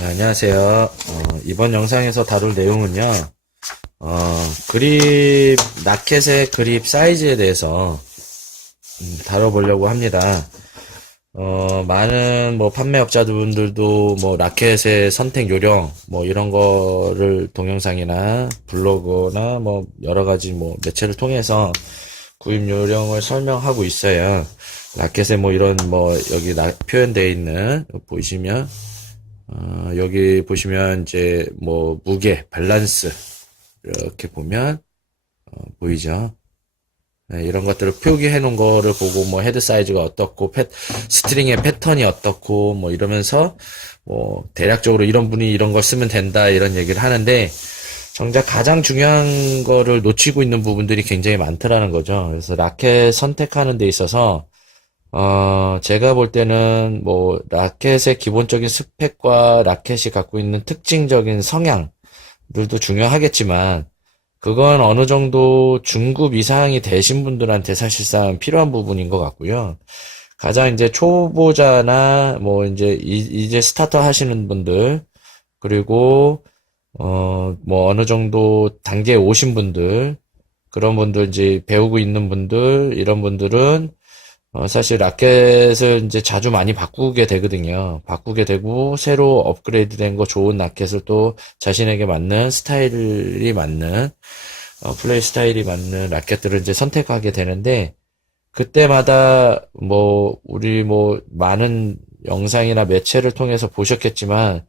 네, 안녕하세요. 이번 영상에서 다룰 내용은요, 그립, 라켓의 그립 사이즈에 대해서 다뤄보려고 합니다. 많은 뭐 판매업자분들도 뭐 라켓의 선택 요령, 뭐 이런 거를 동영상이나 블로그나 뭐 여러 가지 뭐 매체를 통해서 구입 요령을 설명하고 있어요. 라켓에 뭐 이런 뭐 여기 표현되어 있는, 보시면 여기 보시면 이제 뭐 무게, 밸런스 이렇게 보면 보이죠? 네, 이런 것들을 표기해 놓은 거를 보고 뭐 헤드 사이즈가 어떻고 스트링의 패턴이 어떻고 뭐 이러면서 뭐 대략적으로 이런 분이 이런 걸 쓰면 된다 이런 얘기를 하는데 정작 가장 중요한 거를 놓치고 있는 부분들이 굉장히 많더라는 거죠. 그래서 라켓 선택하는 데 있어서 제가 볼 때는 뭐 라켓의 기본적인 스펙과 라켓이 갖고 있는 특징적인 성향들도 중요하겠지만 그건 어느 정도 중급 이상이 되신 분들한테 사실상 필요한 부분인 것 같고요. 가장 이제 초보자나 뭐 이제 스타터 하시는 분들 그리고 뭐 어느 정도 단계에 오신 분들 그런 분들 이제 배우고 있는 분들 이런 분들은 사실 라켓을 이제 자주 많이 바꾸게 되거든요. 바꾸게 되고, 새로 업그레이드 된 거 좋은 라켓을 또 자신에게 맞는 스타일이 맞는, 플레이 스타일이 맞는 라켓들을 이제 선택하게 되는데, 그때마다 우리 많은 영상이나 매체를 통해서 보셨겠지만,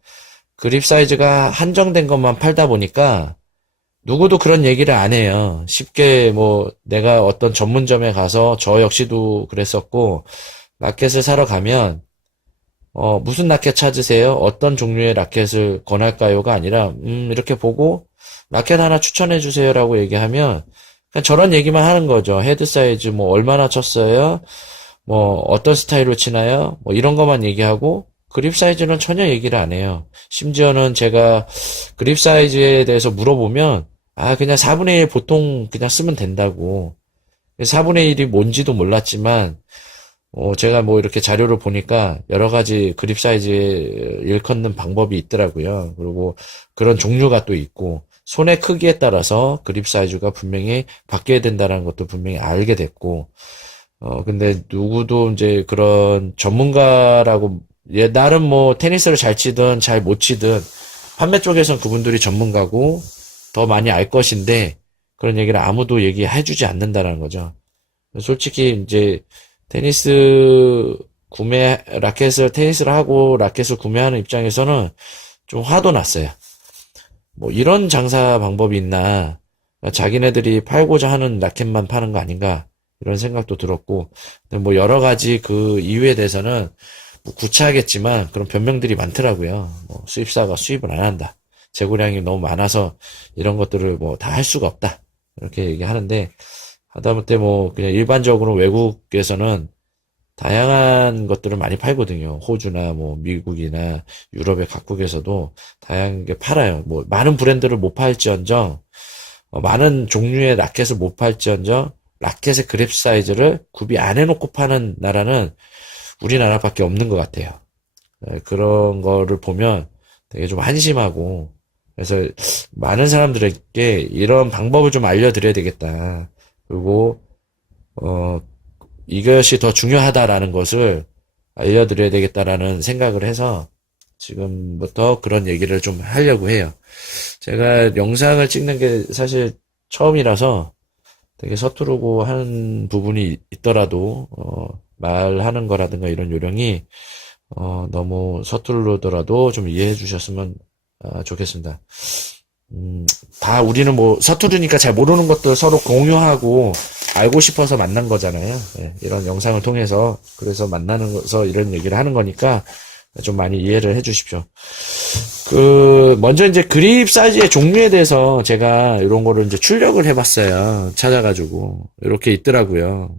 그립 사이즈가 한정된 것만 팔다 보니까, 누구도 그런 얘기를 안 해요. 쉽게 내가 어떤 전문점에 가서 저 역시도 그랬었고 라켓을 사러 가면 무슨 라켓 찾으세요? 어떤 종류의 라켓을 권할까요가 아니라 이렇게 보고 라켓 하나 추천해 주세요라고 얘기하면 그냥 저런 얘기만 하는 거죠. 헤드 사이즈 얼마나 쳤어요? 어떤 스타일로 치나요? 이런 것만 얘기하고 그립 사이즈는 전혀 얘기를 안 해요. 심지어는 제가 그립 사이즈에 대해서 물어보면 그냥 4분의 1 보통 그냥 쓰면 된다고. 4분의 1이 뭔지도 몰랐지만 제가 이렇게 자료를 보니까 여러 가지 그립 사이즈에 일컫는 방법이 있더라고요. 그리고 그런 종류가 또 있고 손의 크기에 따라서 그립 사이즈가 분명히 바뀌어야 된다는 것도 분명히 알게 됐고 근데 누구도 이제 그런 전문가라고 나름 테니스를 잘 치든 잘 못 치든 판매 쪽에선 그분들이 전문가고 더 많이 알 것인데 그런 얘기를 아무도 얘기해주지 않는다는 거죠. 솔직히 이제 테니스를 하고 라켓을 구매하는 입장에서는 좀 화도 났어요. 이런 장사 방법이 있나? 자기네들이 팔고자 하는 라켓만 파는 거 아닌가? 이런 생각도 들었고, 근데 여러 가지 그 이유에 대해서는 구차하겠지만 그런 변명들이 많더라고요. 수입사가 수입을 안 한다. 재고량이 너무 많아서 이런 것들을 다 할 수가 없다. 이렇게 얘기하는데 하다못해 그냥 일반적으로 외국에서는 다양한 것들을 많이 팔거든요. 호주나 미국이나 유럽의 각국에서도 다양한 게 팔아요. 많은 브랜드를 못 팔지언정 많은 종류의 라켓을 못 팔지언정 라켓의 그립 사이즈를 구비 안 해놓고 파는 나라는 우리나라밖에 없는 것 같아요. 그런 거를 보면 되게 좀 한심하고 그래서 많은 사람들에게 이런 방법을 좀 알려드려야 되겠다. 그리고 이것이 더 중요하다라는 것을 알려드려야 되겠다라는 생각을 해서 지금부터 그런 얘기를 좀 하려고 해요. 제가 영상을 찍는 게 사실 처음이라서 되게 서투르고 하는 부분이 있더라도 말하는 거라든가 이런 요령이 너무 서투르더라도 좀 이해해 주셨으면 좋겠습니다. 다 우리는 서투르니까 잘 모르는 것들 서로 공유하고 알고 싶어서 만난 거잖아요. 네, 이런 영상을 통해서 그래서 만나는 거서 이런 얘기를 하는 거니까 좀 많이 이해를 해 주십시오. 먼저 이제 그립 사이즈의 종류에 대해서 제가 이런 거를 이제 출력을 해봤어요. 찾아가지고 이렇게 있더라고요.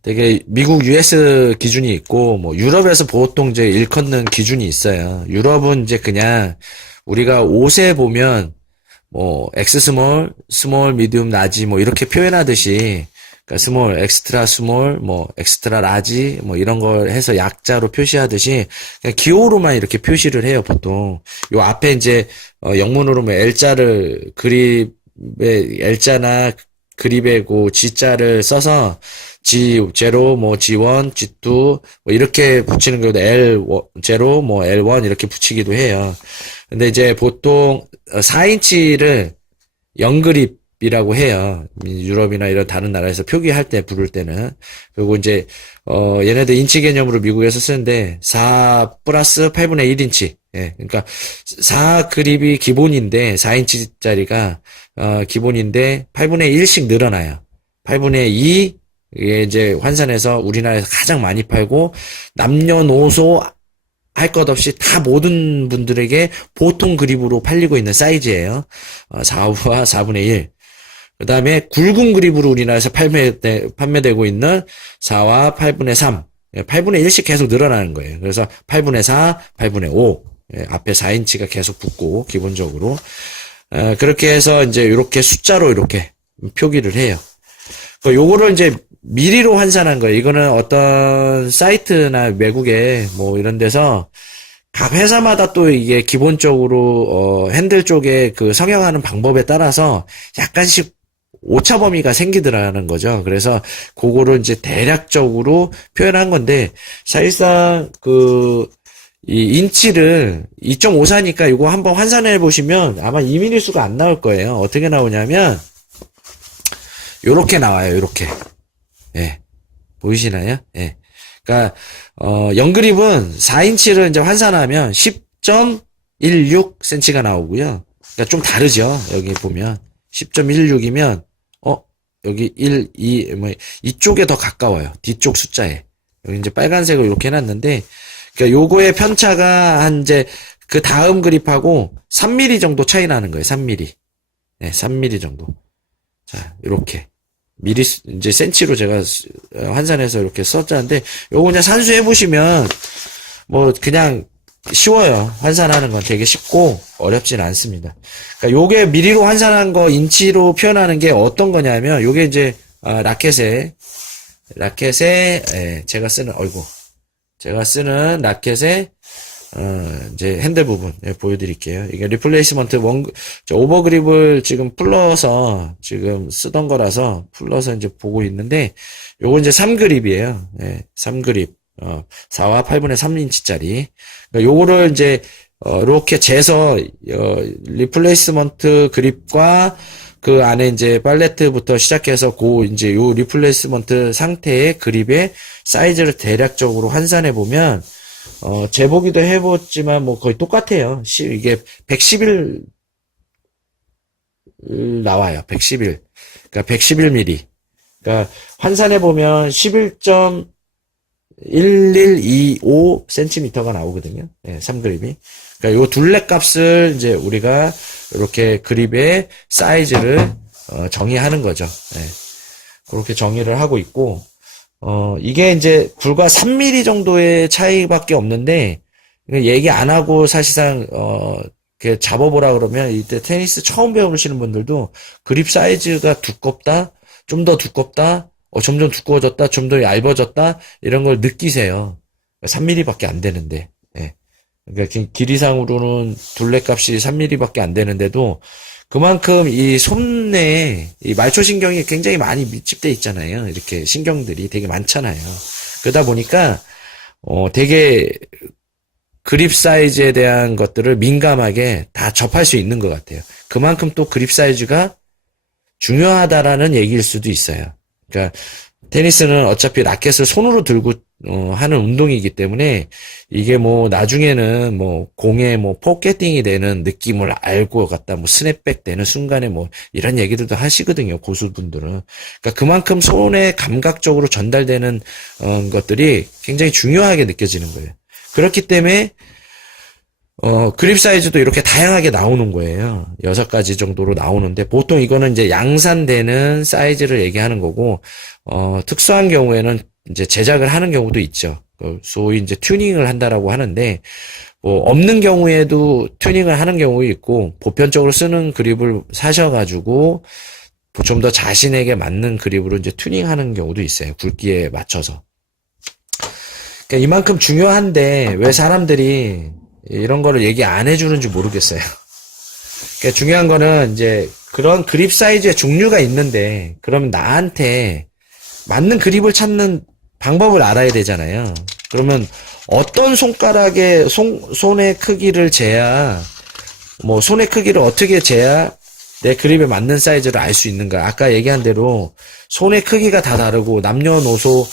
되게 미국 US 기준이 있고 유럽에서 보통 이제 일컫는 기준이 있어요. 유럽은 이제 그냥 우리가 옷에 보면 X 스몰, 스몰, 미디움, 라지 이렇게 표현하듯이 그러니까 스몰, 엑스트라 스몰, 뭐 엑스트라 라지, 뭐 이런 걸 해서 약자로 표시하듯이 그냥 기호로만 이렇게 표시를 해요, 보통. 요 앞에 이제 영문으로 뭐 L자를 그립에 L자나 그립에 그 G자를 써서 G0, 뭐 G1, G2 뭐 이렇게 붙이는 경우도 L0, 뭐 L1 이렇게 붙이기도 해요. 근데 이제 보통 4인치를 영그립이라고 해요. 유럽이나 이런 다른 나라에서 표기할 때 부를 때는. 그리고 이제 얘네들 인치 개념으로 미국에서 쓰는데 4 플러스 8분의 1인치. 예. 그러니까 4 그립이 기본인데 4인치짜리가 기본인데 8분의 1씩 늘어나요. 8분의 2 이게 이제 환산해서 우리나라에서 가장 많이 팔고 남녀노소 할 것 없이 다 모든 분들에게 보통 그립으로 팔리고 있는 사이즈예요. 4와 4분의 1. 그 다음에 굵은 그립으로 우리나라에서 판매되고 있는 4와 8분의 3. 8분의 1씩 계속 늘어나는 거예요. 그래서 8분의 4, 8분의 5. 앞에 4인치가 계속 붙고, 기본적으로. 그렇게 해서 이제 이렇게 숫자로 이렇게 표기를 해요. 요거를 이제 미리로 환산한 거예요. 이거는 어떤 사이트나 외국에 뭐 이런 데서 각 회사마다 또 이게 기본적으로 핸들 쪽에 그 성형하는 방법에 따라서 약간씩 오차 범위가 생기더라는 거죠. 그래서 그거를 이제 대략적으로 표현한 건데 사실상 이 인치를 2.54니까 이거 한번 환산해 보시면 아마 2mm 수가 안 나올 거예요. 어떻게 나오냐면 요렇게 나와요. 요렇게. 예. 보이시나요? 예. 그러니까 영그립은 4인치를 이제 환산하면 10.16cm가 나오고요. 그러니까 좀 다르죠. 여기 보면 10.16이면 여기 1, 2, 뭐 이쪽에 더 가까워요. 뒤쪽 숫자에. 여기 이제 빨간색으로 이렇게 해놨는데 그러니까 요거의 편차가 한 이제 그 다음 그립하고 3mm 정도 차이 나는 거예요. 3mm. 네, 3mm 정도. 자, 이렇게. 미리, 이제 센치로 제가 환산해서 이렇게 썼자는데, 요거 그냥 산수해보시면, 뭐, 그냥 쉬워요. 환산하는 건 되게 쉽고, 어렵진 않습니다. 그러니까 요게 미리로 환산한 거 인치로 표현하는 게 어떤 거냐면, 요게 이제, 라켓에, 예, 제가 쓰는 라켓에, 이제 핸들 부분 보여드릴게요. 이게 리플레이스먼트 오버그립을 지금 풀러서 지금 쓰던 거라서 풀러서 이제 보고 있는데 요거 이제 3그립이에요. 네, 3그립. 4와 8분의 3인치짜리. 그러니까 요거를 이제 이렇게 재서 리플레이스먼트 그립과 그 안에 이제 팔레트부터 시작해서 이제 요 리플레이스먼트 상태의 그립의 사이즈를 대략적으로 환산해 보면 재보기도 해봤지만, 뭐, 거의 똑같아요. 이게 111 나와요. 111. 그러니까 111mm. 그러니까 환산해보면 1125cm가 나오거든요. 네, 3그립이. 그러니까 요 둘레 값을 이제 우리가 이렇게 그립의 사이즈를 정의하는 거죠. 네. 그렇게 정의를 하고 있고, 이게 이제 불과 3mm 정도의 차이밖에 없는데, 얘기 안 하고 사실상, 이렇게 잡아보라 그러면 이때 테니스 처음 배우시는 분들도 그립 사이즈가 두껍다, 좀 더 두껍다, 점점 두꺼워졌다, 좀 더 얇아졌다, 이런 걸 느끼세요. 3mm밖에 안 되는데, 예. 그러니까 길이상으로는 둘레 값이 3mm밖에 안 되는데도 그만큼 이 손에 이 말초신경이 굉장히 많이 밀집돼 있잖아요. 이렇게 신경들이 되게 많잖아요. 그러다 보니까 되게 그립 사이즈에 대한 것들을 민감하게 다 접할 수 있는 것 같아요. 그만큼 또 그립 사이즈가 중요하다라는 얘기일 수도 있어요. 그러니까 테니스는 어차피 라켓을 손으로 들고 하는 운동이기 때문에 이게 뭐 나중에는 뭐 공에 뭐 포켓팅이 되는 느낌을 알고 갖다 뭐 스냅백 되는 순간에 뭐 이런 얘기들도 하시거든요. 고수분들은. 그러니까 그만큼 손에 감각적으로 전달되는 것들이 굉장히 중요하게 느껴지는 거예요. 그렇기 때문에 그립 사이즈도 이렇게 다양하게 나오는 거예요. 6가지 정도로 나오는데, 보통 이거는 이제 양산되는 사이즈를 얘기하는 거고, 특수한 경우에는 이제 제작을 하는 경우도 있죠. 소위 이제 튜닝을 한다라고 하는데, 뭐, 없는 경우에도 튜닝을 하는 경우도 있고, 보편적으로 쓰는 그립을 사셔가지고, 좀 더 자신에게 맞는 그립으로 이제 튜닝하는 경우도 있어요. 굵기에 맞춰서. 그러니까 이만큼 중요한데 왜 사람들이 이런 거를 얘기 안 해주는지 모르겠어요. 그러니까 중요한 거는 이제 그런 그립 사이즈의 종류가 있는데 그러면 나한테 맞는 그립을 찾는 방법을 알아야 되잖아요. 그러면 어떤 손가락의 손의 크기를 재야 뭐 손의 크기를 어떻게 재야 내 그립에 맞는 사이즈를 알 수 있는가. 아까 얘기한 대로 손의 크기가 다 다르고 남녀노소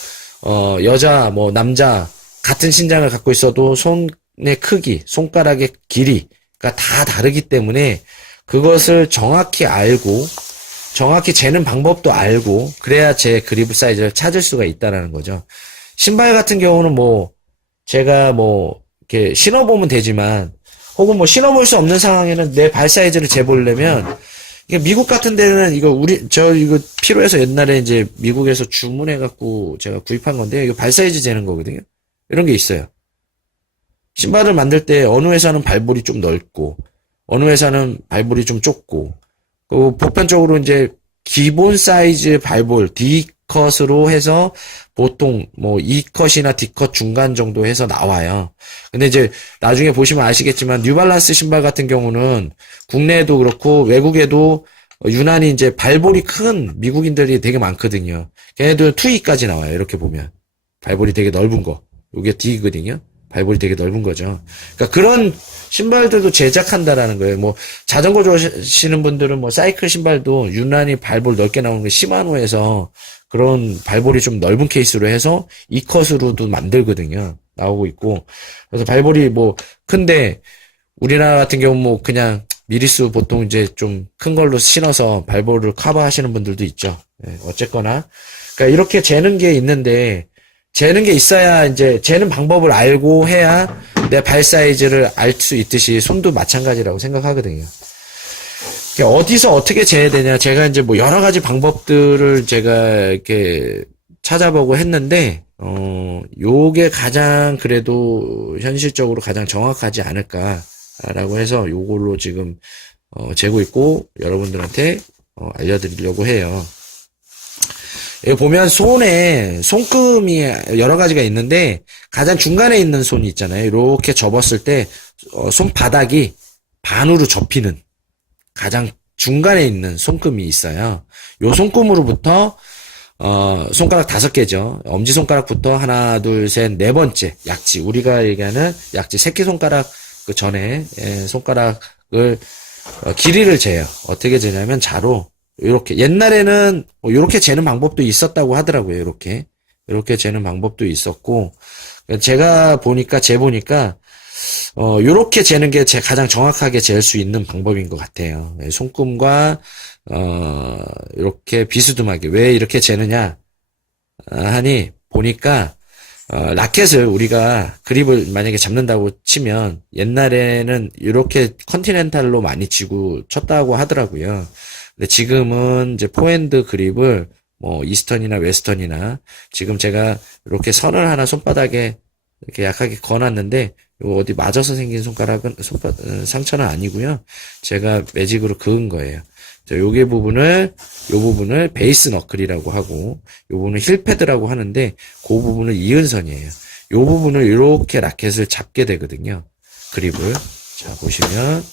여자 뭐 남자 같은 신장을 갖고 있어도 손의 크기, 손가락의 길이가 다 다르기 때문에 그것을 정확히 알고 정확히 재는 방법도 알고 그래야 제 그립 사이즈를 찾을 수가 있다라는 거죠. 신발 같은 경우는 뭐 제가 뭐 이렇게 신어보면 되지만 혹은 뭐 신어볼 수 없는 상황에는 내 발 사이즈를 재보려면 이게 미국 같은 데는 이거 이거 필요해서 옛날에 이제 미국에서 주문해갖고 제가 구입한 건데 이거 발 사이즈 재는 거거든요. 이런 게 있어요. 신발을 만들 때 어느 회사는 발볼이 좀 넓고 어느 회사는 발볼이 좀 좁고 그 보편적으로 이제 기본 사이즈 발볼 D컷으로 해서 보통 뭐 E컷이나 D컷 중간 정도 해서 나와요. 근데 이제 나중에 보시면 아시겠지만 뉴발란스 신발 같은 경우는 국내에도 그렇고 외국에도 유난히 이제 발볼이 큰 미국인들이 되게 많거든요. 걔네들 2E까지 나와요. 이렇게 보면 발볼이 되게 넓은 거. 이게 D거든요. 발볼이 되게 넓은 거죠. 그러니까 그런 신발들도 제작한다라는 거예요. 뭐 자전거 좋아하시는 분들은 뭐 사이클 신발도 유난히 발볼 넓게 나오는 게 시마노에서 그런 발볼이 좀 넓은 케이스로 해서 E컷으로도 만들거든요. 나오고 있고. 그래서 발볼이 뭐 큰데 우리나라 같은 경우 뭐 그냥 미리수 보통 이제 좀 큰 걸로 신어서 발볼을 커버하시는 분들도 있죠. 네, 어쨌거나 그러니까 이렇게 재는 게 있는데 재는 게 있어야 이제 재는 방법을 알고 해야 내 발 사이즈를 알 수 있듯이 손도 마찬가지라고 생각하거든요. 어디서 어떻게 재야 되냐. 제가 이제 뭐 여러 가지 방법들을 제가 이렇게 찾아보고 했는데, 요게 가장 그래도 현실적으로 가장 정확하지 않을까라고 해서 요걸로 지금, 재고 있고 여러분들한테, 알려드리려고 해요. 여기 보면 손금이 여러 가지가 있는데 가장 중간에 있는 손이 있잖아요. 이렇게 접었을 때 손바닥이 반으로 접히는 가장 중간에 있는 손금이 있어요. 요 손금으로부터 손가락 5개죠. 엄지손가락부터 하나, 둘, 셋, 네 번째 약지. 우리가 얘기하는 약지 새끼손가락 그 전에 손가락을 길이를 재요. 어떻게 재냐면 자로 이렇게 옛날에는 뭐 이렇게 재는 방법도 있었다고 하더라고요. 이렇게 재는 방법도 있었고 제가 보니까 재보니까 이렇게 재는 게 제 가장 정확하게 잴 수 있는 방법인 것 같아요. 손금과 이렇게 비스듬하게 왜 이렇게 재느냐 하니 보니까 라켓을 우리가 그립을 만약에 잡는다고 치면 옛날에는 이렇게 컨티넨탈로 많이 쥐고 쳤다고 하더라고요. 근데 지금은 이제 포핸드 그립을 뭐 이스턴이나 웨스턴이나 지금 제가 이렇게 선을 하나 손바닥에 이렇게 약하게 그어놨는데 이거 어디 맞아서 생긴 상처는 아니고요. 제가 매직으로 그은 거예요. 요 부분을 베이스 너클이라고 하고 요 부분을 힐패드라고 하는데 그 부분은 이은선이에요. 요 부분을 이렇게 라켓을 잡게 되거든요. 그립을. 자, 보시면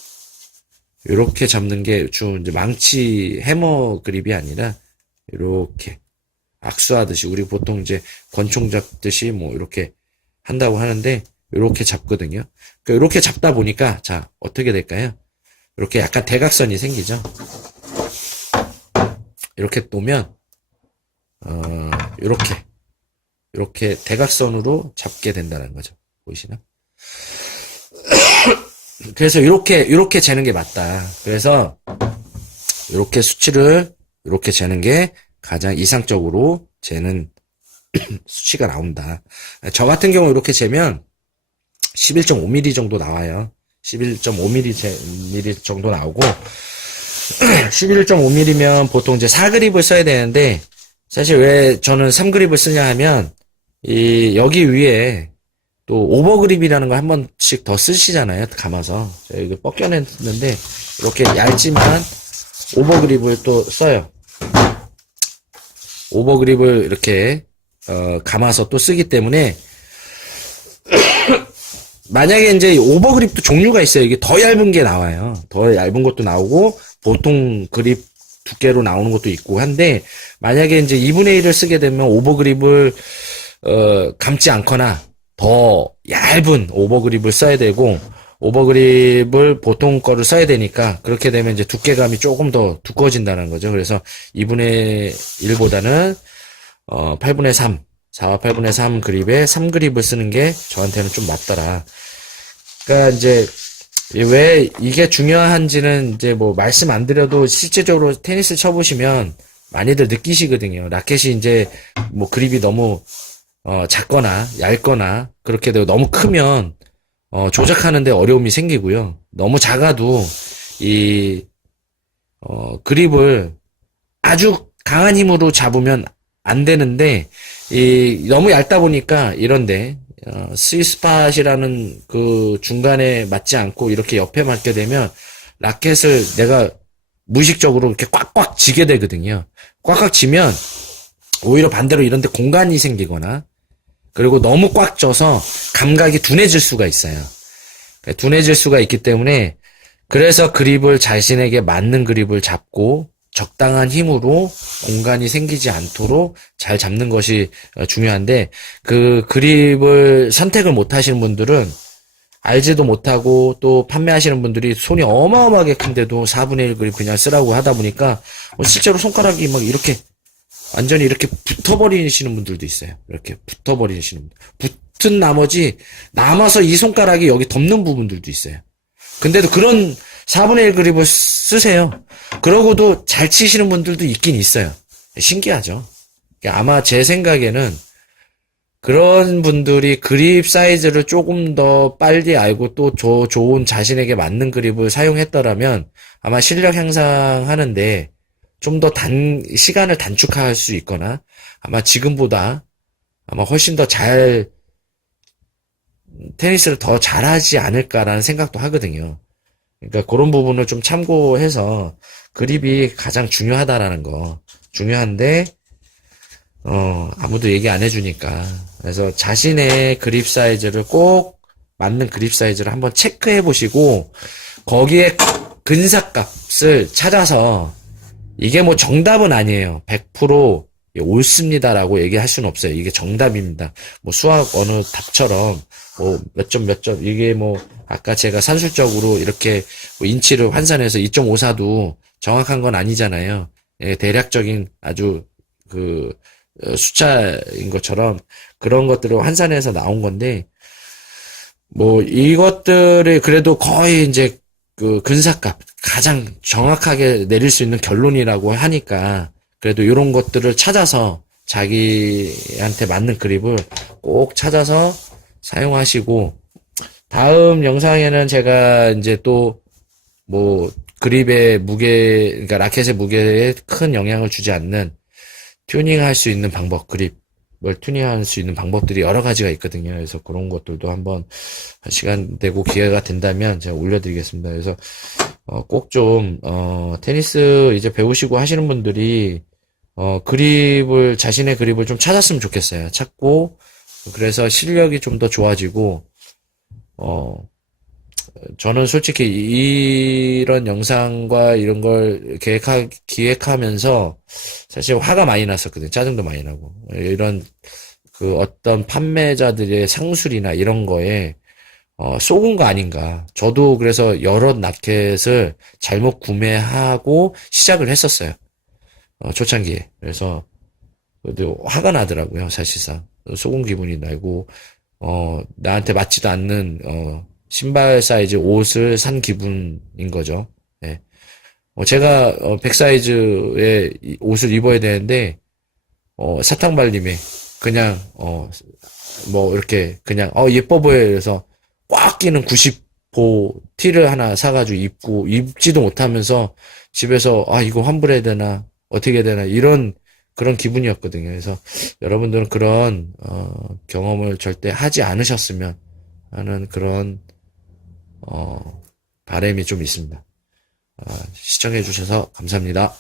이렇게 잡는 게 주 이제 망치 해머 그립이 아니라 이렇게 악수하듯이 우리 보통 이제 권총 잡듯이 뭐 이렇게 한다고 하는데 이렇게 잡거든요. 그러니까 이렇게 잡다 보니까 자 어떻게 될까요? 이렇게 약간 대각선이 생기죠. 이렇게 놓으면 이렇게 대각선으로 잡게 된다는 거죠. 보이시나? 그래서 이렇게 재는 게 맞다. 그래서 이렇게 수치를 이렇게 재는 게 가장 이상적으로 재는 수치가 나온다. 저 같은 경우 이렇게 재면 11.5mm 정도 나와요. 11.5mm 정도 나오고 11.5mm면 보통 이제 4그립을 써야 되는데 사실 왜 저는 3그립을 쓰냐 하면 여기 위에 또 오버그립이라는 걸 한 번씩 더 쓰시잖아요. 감아서 제가 이거 벗겨냈는데 이렇게 얇지만 오버그립을 또 써요. 오버그립을 이렇게 감아서 또 쓰기 때문에 만약에 이제 오버그립도 종류가 있어요. 이게 더 얇은 게 나와요. 더 얇은 것도 나오고 보통 그립 두께로 나오는 것도 있고 한데 만약에 이제 2분의 1을 쓰게 되면 오버그립을 감지 않거나 더 얇은 오버그립을 써야 되고 오버그립을 보통 거를 써야 되니까 그렇게 되면 이제 두께감이 조금 더 두꺼워진다는 거죠. 그래서 2분의 1보다는 8분의 3, 4와 8분의 3 그립에 3그립을 쓰는 게 저한테는 좀 맞더라. 그러니까 이제 왜 이게 중요한지는 이제 뭐 말씀 안 드려도 실제적으로 테니스 쳐보시면 많이들 느끼시거든요. 라켓이 이제 뭐 그립이 너무 작거나 얇거나 그렇게 되고 너무 크면 조작하는데 어려움이 생기고요. 너무 작아도 이 그립을 아주 강한 힘으로 잡으면 안 되는데 너무 얇다 보니까 이런데 스위스팟이라는 그 중간에 맞지 않고 이렇게 옆에 맞게 되면 라켓을 내가 무의식적으로 이렇게 꽉꽉 쥐게 되거든요. 꽉꽉 쥐면 오히려 반대로 이런데 공간이 생기거나 그리고 너무 꽉 쪄서 감각이 둔해질 수가 있어요. 둔해질 수가 있기 때문에 그래서 그립을 자신에게 맞는 그립을 잡고 적당한 힘으로 공간이 생기지 않도록 잘 잡는 것이 중요한데 그 그립을 선택을 못 하시는 분들은 알지도 못하고 또 판매하시는 분들이 손이 어마어마하게 큰데도 4분의 1 그립 그냥 쓰라고 하다 보니까 실제로 손가락이 막 이렇게 완전히 이렇게 붙어버리시는 분들도 있어요. 이렇게 붙어버리시는 분들. 붙은 나머지 남아서 이 손가락이 여기 덮는 부분들도 있어요. 근데도 그런 4분의 1 그립을 쓰세요. 그러고도 잘 치시는 분들도 있긴 있어요. 신기하죠. 아마 제 생각에는 그런 분들이 그립 사이즈를 조금 더 빨리 알고 또 좋은 자신에게 맞는 그립을 사용했더라면 아마 실력 향상하는데 좀 더 시간을 단축할 수 있거나 아마 지금보다 아마 훨씬 더 테니스를 더 잘하지 않을까라는 생각도 하거든요. 그러니까 그런 부분을 좀 참고해서 그립이 가장 중요하다라는 거. 중요한데, 아무도 얘기 안 해주니까. 그래서 자신의 그립 사이즈를 꼭 맞는 그립 사이즈를 한번 체크해 보시고, 거기에 근사값을 찾아서, 이게 뭐 정답은 아니에요. 100% 옳습니다라고 얘기할 수는 없어요. 이게 정답입니다. 뭐 수학 어느 답처럼 뭐 몇 점, 이게 뭐 아까 제가 산술적으로 이렇게 뭐 인치를 환산해서 2.54도 정확한 건 아니잖아요. 예, 대략적인 아주 그 숫자인 것처럼 그런 것들을 환산해서 나온 건데 뭐 이것들을 그래도 거의 이제 그 근사값 가장 정확하게 내릴 수 있는 결론이라고 하니까 그래도 이런 것들을 찾아서 자기한테 맞는 그립을 꼭 찾아서 사용하시고 다음 영상에는 제가 이제 또 뭐 그립의 무게, 그러니까 라켓의 무게에 큰 영향을 주지 않는 튜닝할 수 있는 방법, 그립을 튜닝할 수 있는 방법들이 여러 가지가 있거든요. 그래서 그런 것들도 한번 시간 되고 기회가 된다면 제가 올려드리겠습니다. 그래서 꼭 좀 테니스 이제 배우시고 하시는 분들이 자신의 그립을 좀 찾았으면 좋겠어요. 찾고 그래서 실력이 좀 더 좋아지고 저는 솔직히 이런 영상과 이런 걸 기획하면서 사실 화가 많이 났었거든요. 짜증도 많이 나고. 이런 그 어떤 판매자들의 상술이나 이런 거에 속은 거 아닌가. 저도 그래서 여러 라켓을 잘못 구매하고 시작을 했었어요. 초창기에. 그래서 화가 나더라고요, 사실상. 속은 기분이 나고 나한테 맞지도 않는 신발 사이즈 옷을 산 기분인 거죠. 네. 제가 100 사이즈의 옷을 입어야 되는데 사탕발림에 그냥 뭐 이렇게 그냥 예뻐 보여요. 그래서 꽉 끼는 90호 티를 하나 사가지고 입지도 못하면서 집에서 이거 환불해야 되나 어떻게 해야 되나 이런 그런 기분이었거든요. 그래서 여러분들은 그런 경험을 절대 하지 않으셨으면 하는 그런 바람이 좀 있습니다. 시청해 주셔서 감사합니다.